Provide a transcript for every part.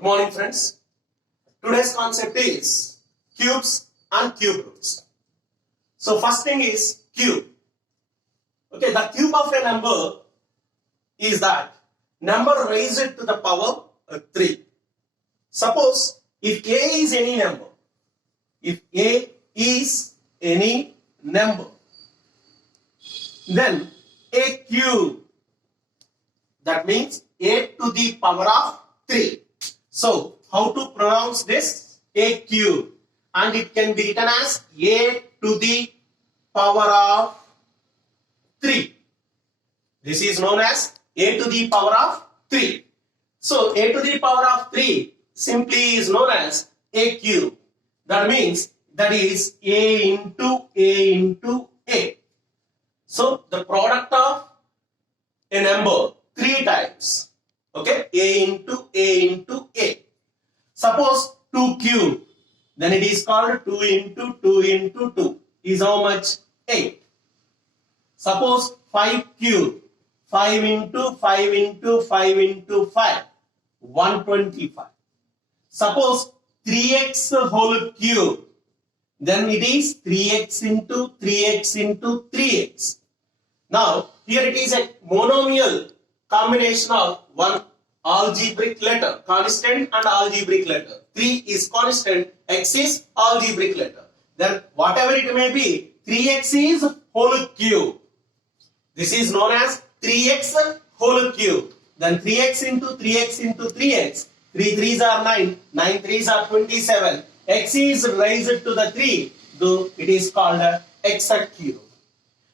Good morning, friends. Today's concept is cubes and cube roots. So first thing is cube. Okay, the cube of a number is that number raised to the power 3. Suppose if A is any number, then a cube, that means a to the power of 3. So how to pronounce this? A cube, and it can be written as a to the power of 3. This is known as a to the power of 3. So a to the power of 3 simply is known as a cube. That means that is a into a. So the product of a number 3 times. Okay, a into a. Suppose 2 cube, then it is called 2 into 2 is how much? 8. Suppose 5 cube, 5 into 5, 125. Suppose 3x whole cube, then it is 3x into 3x. Now, here it is a monomial combination of one algebraic letter, constant and algebraic letter. 3 is constant, x is algebraic letter. Then whatever it may be, 3x is whole cube. This is known as 3x whole cube. Then 3x into 3x. 3 3s are 9, 9 3s are 27. X is raised to the 3, though it is called x cube.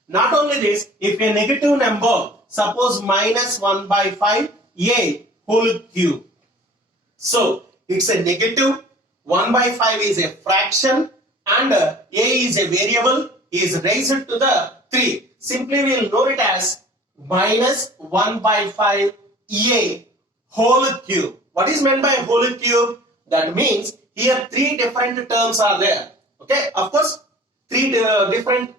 Not only this, if a negative number, suppose minus 1 by 5, a whole cube. So, it's a negative, 1 by 5 is a fraction, and a is a variable, is raised to the 3. Simply we will know it as minus 1 by 5 a whole cube. What is meant by whole cube? That means here 3 different terms are there. Okay, of course, 3 different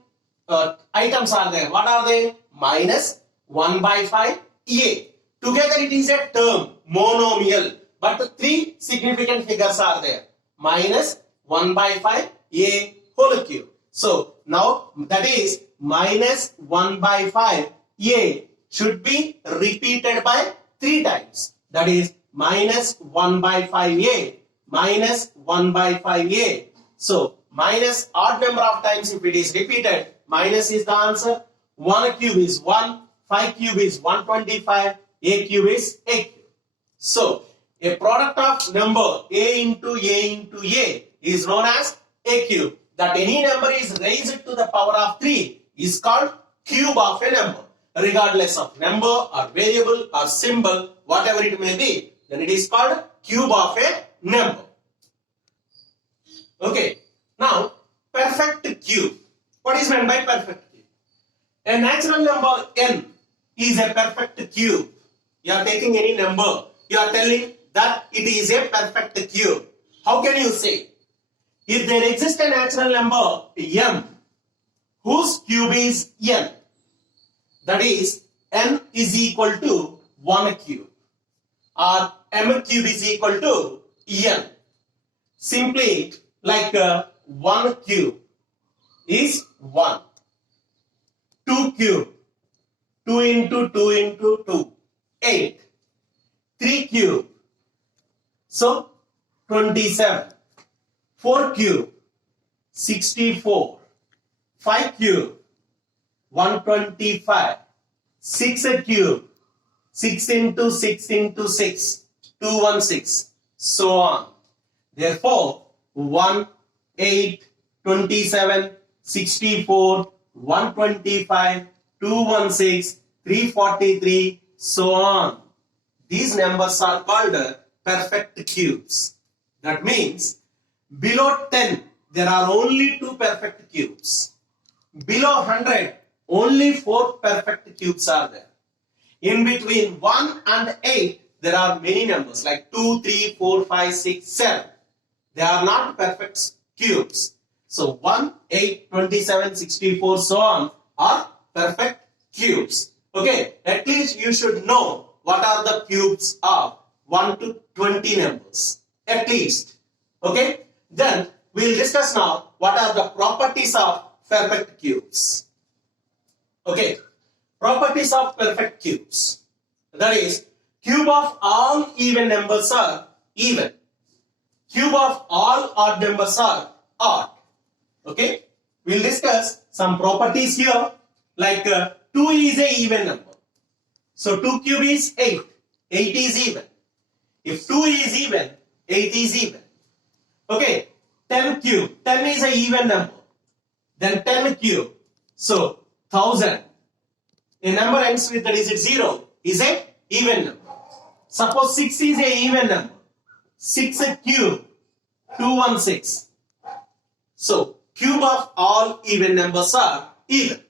items are there. What are they? Minus 1 by 5 a. Together it is a term, monomial. But 3 significant figures are there. Minus 1 by 5 a whole cube. So now that is minus 1 by 5 a should be repeated by 3 times. That is minus 1 by 5 a, minus 1 by 5 a. So minus odd number of times if it is repeated, minus is the answer. 1 cube is 1, 5 cube is 125, a cube is a cube. So a product of number a into a is known as a cube. That any number is raised to the power of 3 is called cube of a number. Regardless of number or variable or symbol, whatever it may be, then it is called cube of a number. Okay, now perfect cube. What is meant by perfect cube? A natural number n is a perfect cube. You are taking any number, you are telling that it is a perfect cube. How can you say? If there exists a natural number m whose cube is n, that is n is equal to 1 cube, or m cube is equal to n. Simply like 1 cube is 1. 2 cube, 2 into 2, 8. 3 cube, so 27. 4 cube, 64. 5 cube, 125. 6 cube, 6 into 6, 216. So on. Therefore, 1, 8, 27, 64, 125, 216, 343, so on. These numbers are called perfect cubes. That means below 10 there are only 2 perfect cubes. Below 100 only 4 perfect cubes are there. In between 1 and 8 there are many numbers like 2, 3, 4, 5, 6, 7. They are not perfect cubes. So 1, 8, 27, 64, so on are perfect cubes. Okay, at least you should know what are the cubes of 1 to 20 numbers at least. Okay, then we'll discuss now what are the properties of perfect cubes. Okay, properties of perfect cubes. That is, cube of all even numbers are even. Cube of all odd numbers are odd. Okay, we'll discuss some properties here, like 2 is a even number. So 2 cube is 8. 8 is even. If 2 is even, 8 is even. Okay, 10 cube. 10 is a even number. Then 10 cube. So 1000. A number ends with the digit 0 is a even number. Suppose 6 is a even number. 6 cube. 216. So cube of all even numbers are even.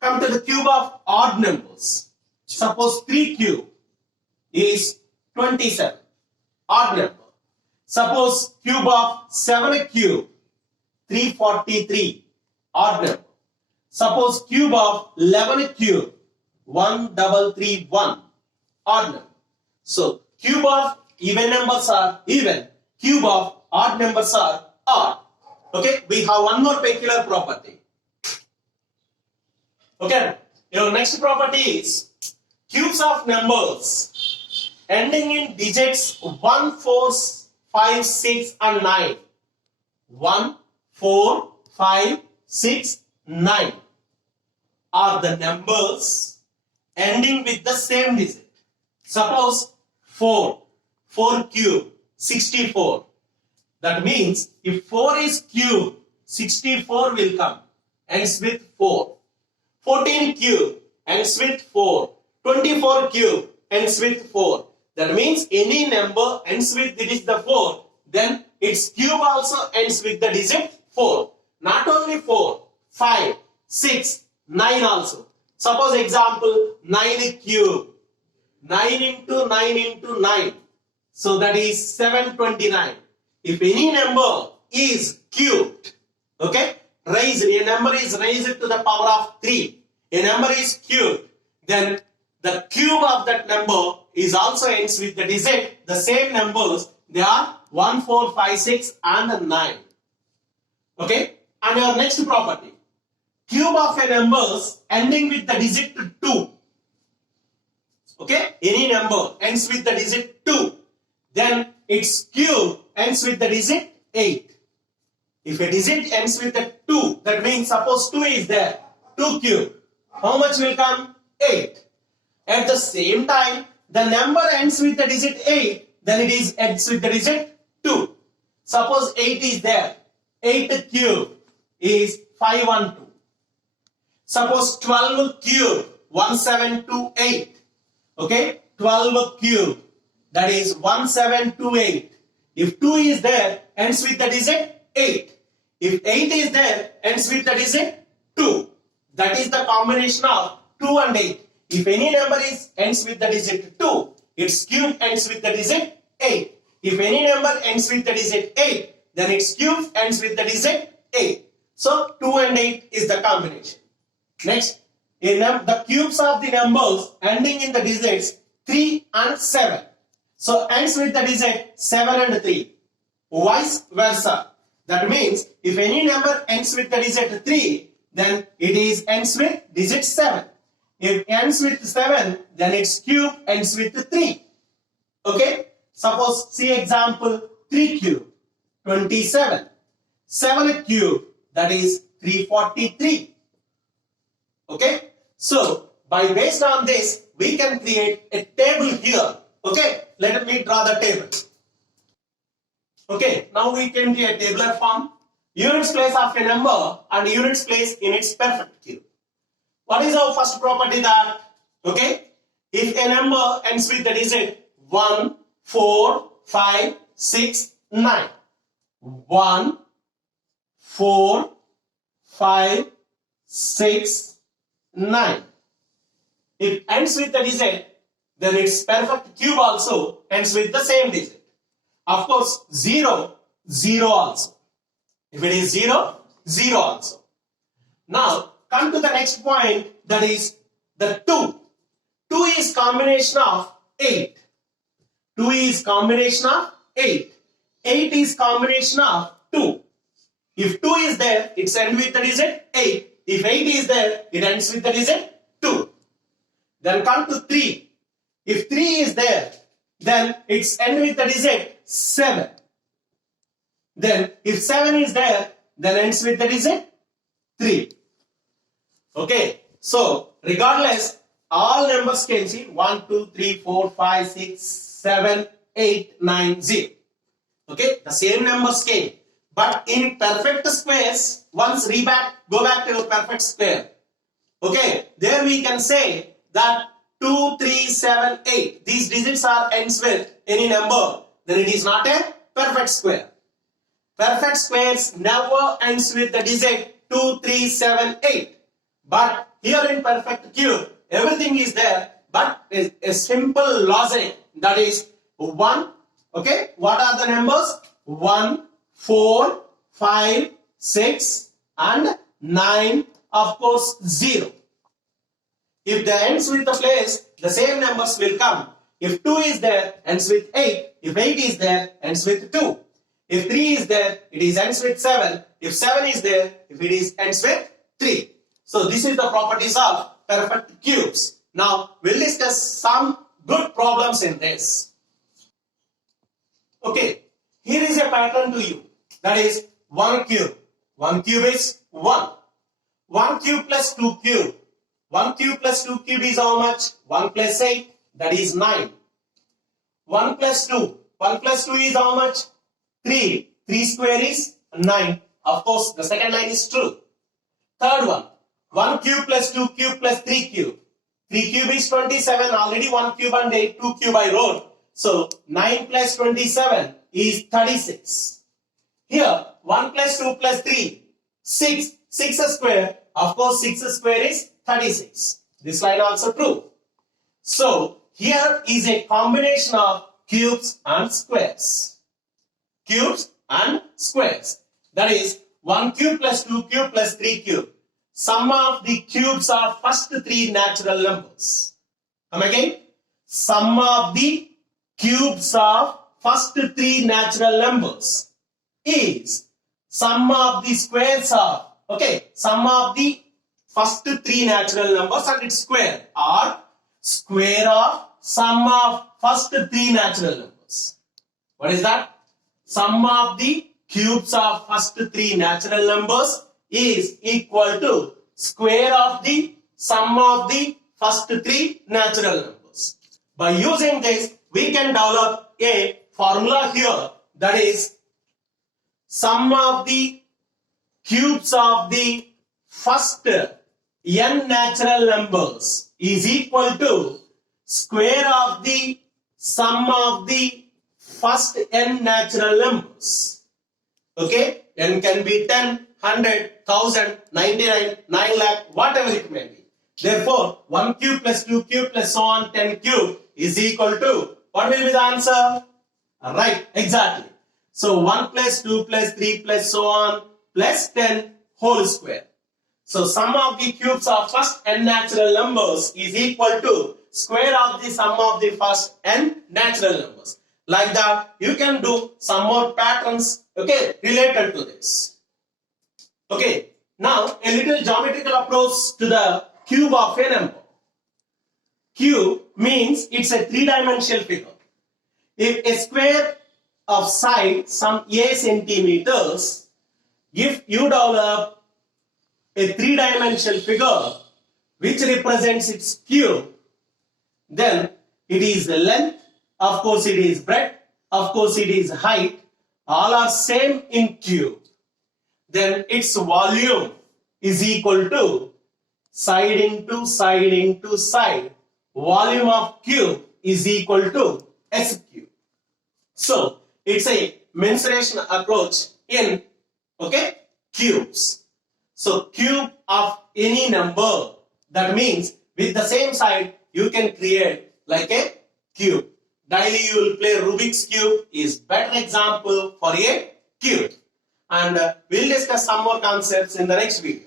Come to the cube of odd numbers. Suppose 3 cube is 27. Odd number. Suppose cube of 7 cube 343. Odd number. Suppose cube of 11 cube 1331. Odd number. So cube of even numbers are even. Cube of odd numbers are odd. Okay, we have one more peculiar property. Okay, your next property is cubes of numbers ending in digits 1, 4, 5, 6 and 9. 1, 4, 5, 6, 9 are the numbers ending with the same digit. Suppose 4 cube 64. That means if 4 is cube, 64 will come, ends with 4. 14 cube ends with 4. 24 cube ends with 4. That means any number ends with the digit 4, then its cube also ends with the digit 4. Not only 4, 5, 6, 9 also. Suppose example 9 cube. 9 into 9 into 9. So that is 729. If any number is cubed, okay, raised, a number is raised to the power of 3, a number is cubed, then the cube of that number is also ends with the digit, the same numbers, they are 1, 4, 5, 6 and 9. Okay, and your next property, cube of a numbers ending with the digit 2. Okay, any number ends with the digit 2, then its cube ends with the digit 8. If a digit ends with the 2, that means suppose 2 is there, 2 cube. How much will come? 8. At the same time, the number ends with the digit 8, then it is ends with the digit 2. Suppose 8 is there, 8 cube is 512. Suppose 12 cube 1728. Okay, 12 cube, that is 1728. If 2 is there, ends with the digit 8. If 8 is there, ends with the digit 2. That is the combination of 2 and 8. If any number ends with the digit 2, its cube ends with the digit 8. If any number ends with the digit 8, then its cube ends with the digit 8. So 2 and 8 is the combination. Next, the cubes of the numbers ending in the digits 3 and 7. So ends with the digit 7 and 3. Vice versa. That means if any number ends with the digit 3, then it is ends with digit 7. If ends with 7, then its cube ends with 3. Okay? Suppose see example 3 cube 27. 7 cube, that is 343. Okay? So by based on this, we can create a table here. Okay? Let me draw the table. Okay, now we came to a tabular form. Units place of a number and units place in its perfect cube. What is our first property that? Okay, if a number ends with the digit 1, 4, 5, 6, 9. 1, 4, 5, 6, 9. If it ends with the digit, then its perfect cube also ends with the same digit. Of course, 0, 0 also. If it is 0, 0 also. Now, come to the next point, that is the 2. 2 is combination of 8. 2 is combination of 8. 8 is combination of 2. If 2 is there, it ends with the digit 8. If 8 is there, it ends with the digit 2. Then come to 3. If 3 is there, then it's end with the digit 7. Then if 7 is there, then ends with the digit 3. Okay. So regardless, all numbers can see 1, 2, 3, 4, 5, 6, 7, 8, 9, 0. Okay. The same numbers came. But in perfect squares, once go back to your perfect square. Okay. There we can say that 2, 3, 7, 8. These digits are ends with any number. Then it is not a perfect square. Perfect squares never ends with the digit 2, 3, 7, 8. But here in perfect cube, everything is there. But a simple logic, that is 1. Okay. What are the numbers? 1, 4, 5, 6 and 9. Of course 0. If the ends with the place, the same numbers will come. If 2 is there, ends with 8. If 8 is there, ends with 2. If 3 is there, it is ends with 7. If 7 is there, if it is ends with 3. So this is the properties of perfect cubes. Now we'll discuss some good problems in this. Okay, here is a pattern to you. That is 1 cube. 1 cube is 1. 1 cube plus 2 cube. 1 cube plus 2 cube is how much? 1 plus 8, that is 9. 1 plus 2. 1 plus 2 is how much? 3. 3 square is 9. Of course, the second line is true. Third one. 1 cube plus 2 cube plus 3 cube. 3 cube is 27. Already 1 cube and 8, 2 cube I wrote. So 9 plus 27 is 36. Here 1 plus 2 plus 3, 6. 6 square. Of course 6 square is 36. This line also true. So here is a combination of cubes and squares. Cubes and squares. That is 1 cube plus 2 cube plus 3 cube. Sum of the cubes of first 3 natural numbers. Come again. Sum of the cubes of first 3 natural numbers is sum of the squares of, okay, sum of the first 3 natural numbers and its square, or square of sum of first 3 natural numbers. What is that? Sum of the cubes of first 3 natural numbers is equal to square of the sum of the first 3 natural numbers. By using this, we can develop a formula here, that is sum of the cubes of the first n natural numbers is equal to square of the sum of the first n natural numbers. Okay, n can be 10, 100, 1000, 99, 9 lakh, whatever it may be. Therefore, 1 cube plus 2 cube plus so on 10 cube is equal to, what will be the answer? Right, exactly. So 1 plus 2 plus 3 plus so on plus 10 whole square. So sum of the cubes of first n natural numbers is equal to square of the sum of the first n natural numbers. Like that, you can do some more patterns, okay, related to this. Okay, now a little geometrical approach to the cube of a number. Cube means it's a 3-dimensional figure. If a square of side some a centimeters, if you develop a 3-dimensional figure which represents its cube, then it is the length, of course it is breadth, of course it is height, all are same in cube. Then its volume is equal to side into side into side. Volume of cube is equal to s cube. So it's a mensuration approach in, okay, cubes. So cube of any number, that means with the same side you can create like a cube. Daily you will play Rubik's cube is better example for a cube. And we'll discuss some more concepts in the next video.